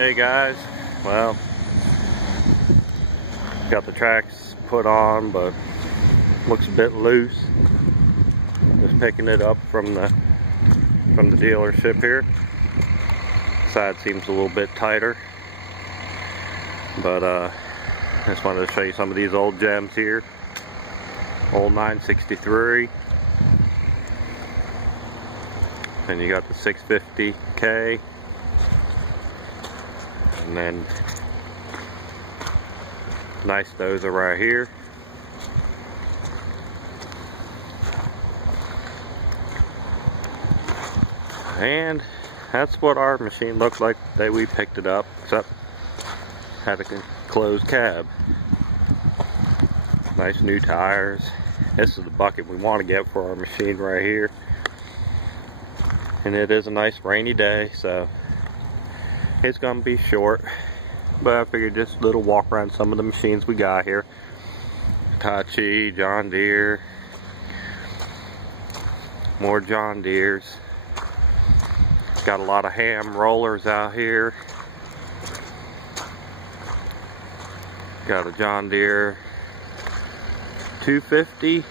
Hey guys, well, got the tracks put on, but looks a bit loose. Just picking it up from the dealership here. Side seems a little bit tighter, but I just wanted to show you some of these old gems here. Old 963, and you got the 650K. And then nice dozer right here. And that's what our machine looked like the day we picked it up, except had a closed cab. Nice new tires. This is the bucket we want to get for our machine right here. And it is a nice rainy day, so it's gonna be short, but I figured just a little walk around some of the machines we got here. Hitachi, John Deere, more John Deeres. Got a lot of ham rollers out here. Got a John Deere 250.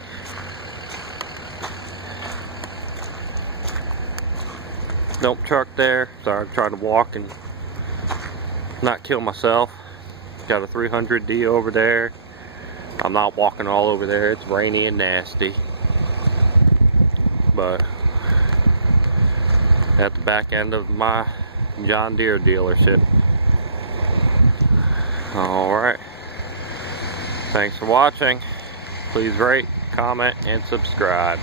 Dump truck there. Sorry, I'm trying to walk and not kill myself. Got a 300D over there. I'm not walking all over there. It's rainy and nasty. But at the back end of my John Deere dealership. Alright. Thanks for watching. Please rate, comment, and subscribe.